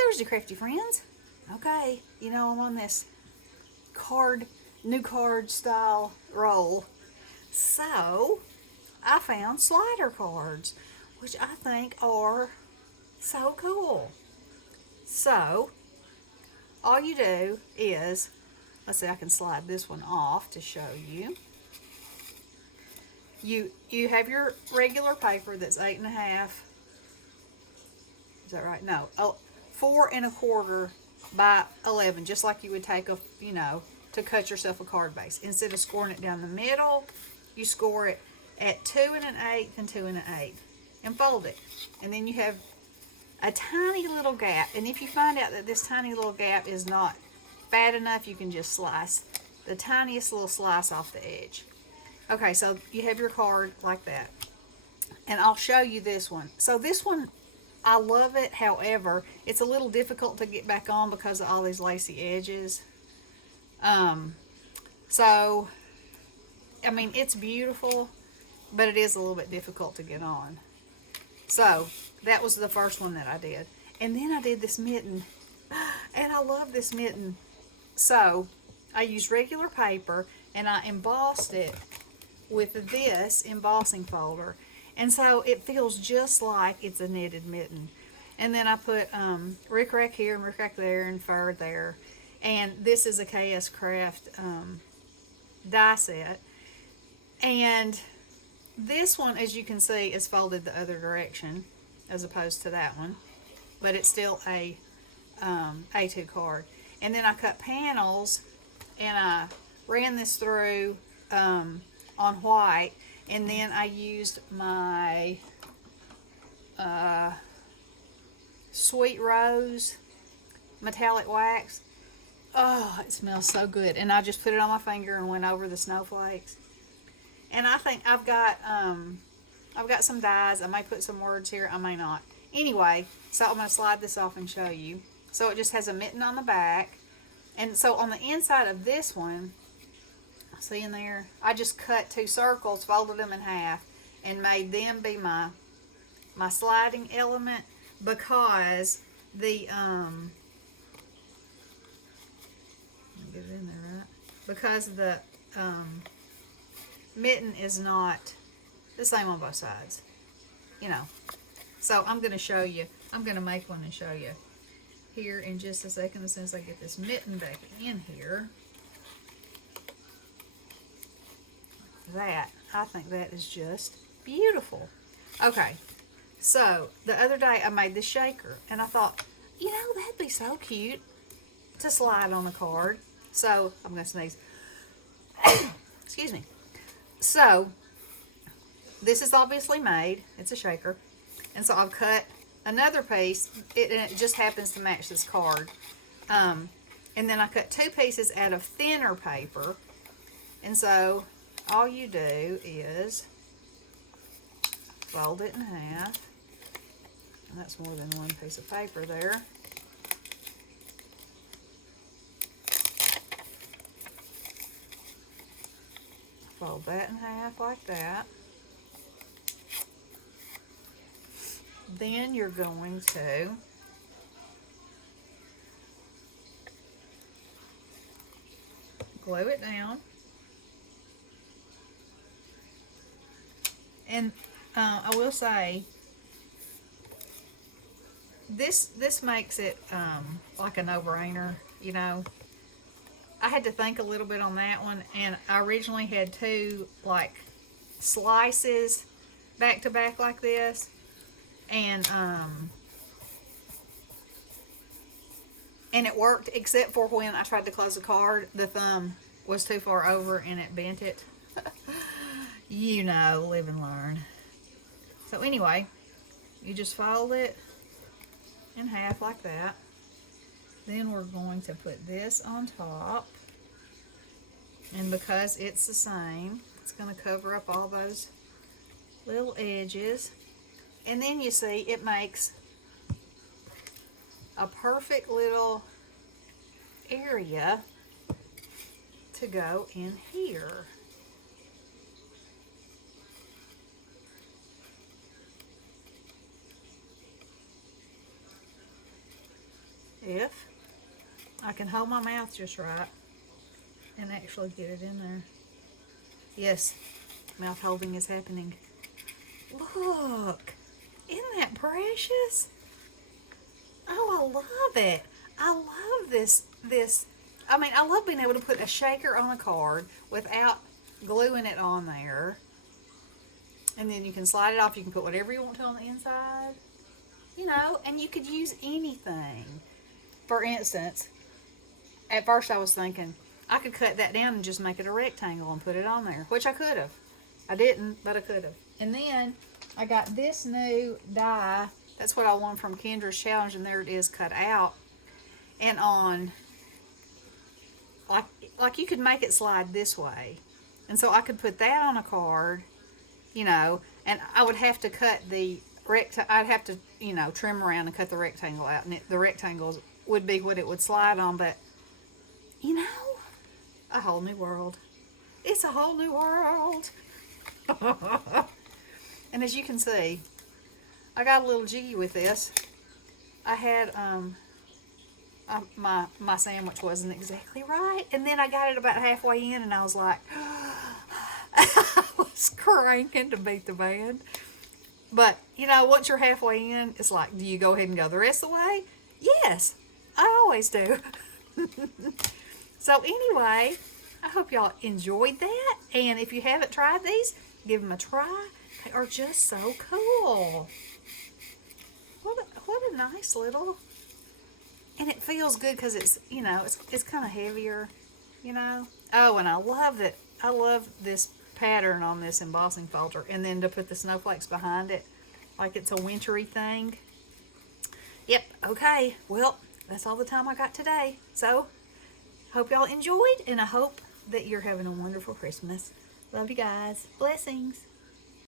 Thursday, Crafty Friends. Okay, you know, I'm on this new card style roll. So, I found slider cards, which I think are so cool. So, all you do is, let's see, I can slide this one off to show you. You have your regular paper that's 8.5. Is that right? No. Oh, 4.25 by 11, just like you would take to cut yourself a card base. Instead of scoring it down the middle, you score it at 2 1/8 and 2 1/8, and fold it. And then you have a tiny little gap. And if you find out that this tiny little gap is not fat enough, you can just slice the tiniest little slice off the edge. Okay, so you have your card like that. And I'll show you this one. So this one, I love it. However, it's a little difficult to get back on because of all these lacy edges. So, I mean, it's beautiful, but it is a little bit difficult to get on. So, that was the first one that I did. And then I did this mitten. And I love this mitten. So, I used regular paper and I embossed it with this embossing folder. And so it feels just like it's a knitted mitten. And then I put rickrack here and rickrack there and fur there. And this is a KS Craft die set. And this one, as you can see, is folded the other direction as opposed to that one. But it's still a A2 card. And then I cut panels and I ran this through on white. And then I used my Sweet Rose metallic wax. Oh, it smells so good. And I just put it on my finger and went over the snowflakes. And I think I've got some dies. I may put some words here. I may not. Anyway, so I'm going to slide this off and show you. So it just has a mitten on the back. And so on the inside of this one, see in there, I just cut 2 circles, folded them in half, and made them be my sliding element because the get it in there right, because the mitten is not the same on both sides, So I'm going to show you. I'm going to make one and show you here in just a second as soon as I get this mitten back in here. That, I think that is just beautiful. Okay, so the other day I made this shaker and I thought, that'd be so cute to slide on a card. So, I'm going to sneeze. Excuse me. So, this is obviously made. It's a shaker. And so I've cut another piece, and it just happens to match this card. And then I cut 2 pieces out of thinner paper. And so all you do is fold it in half. And that's more than one piece of paper there. Fold that in half like that. Then you're going to glue it down. And I will say, this makes it like a no-brainer, I had to think a little bit on that one, and I originally had 2 slices back to back like this, and it worked except for when I tried to close the card, the thumb was too far over and it bent it. Live and learn. So anyway, you just fold it in half like that. Then we're going to put this on top. And because it's the same, it's going to cover up all those little edges. And then you see it makes a perfect little area to go in here. if I can hold my mouth just right and actually get it in there. Yes, mouth holding is happening. Look, isn't that precious? Oh, I love it. I love this. I mean, I love being able to put a shaker on a card without gluing it on there. And then you can slide it off. You can put whatever you want to on the inside. You know, and you could use anything. For instance, at first I was thinking I could cut that down and just make it a rectangle and put it on there, which I could have. I didn't, but I could have. And then I got this new die. That's what I won from Kendra's challenge, and there it is cut out. And on, like you could make it slide this way. And so I could put that on a card, you know, and I would have to cut the I'd have to, you know, trim around and cut the rectangle out, and the rectangles would be what it would slide on, but, you know, a whole new world. It's a whole new world. And as you can see, I got a little jiggy with this. I had, my sandwich wasn't exactly right, and then I got it about halfway in, and I was like, I was cranking to beat the band. But, you know, once you're halfway in, it's like, do you go ahead and go the rest of the way? Yes, I always do. So anyway, I hope y'all enjoyed that. And if you haven't tried these, give them a try. They are just so cool. What a nice little... And it feels good because it's, you know, it's kind of heavier, you know. Oh, and I love it. I love this pattern on this embossing folder, and then to put the snowflakes behind it like it's a wintry thing. Yep, okay, well, that's all the time I got today. So hope y'all enjoyed, and I hope that you're having a wonderful Christmas. Love you guys. Blessings.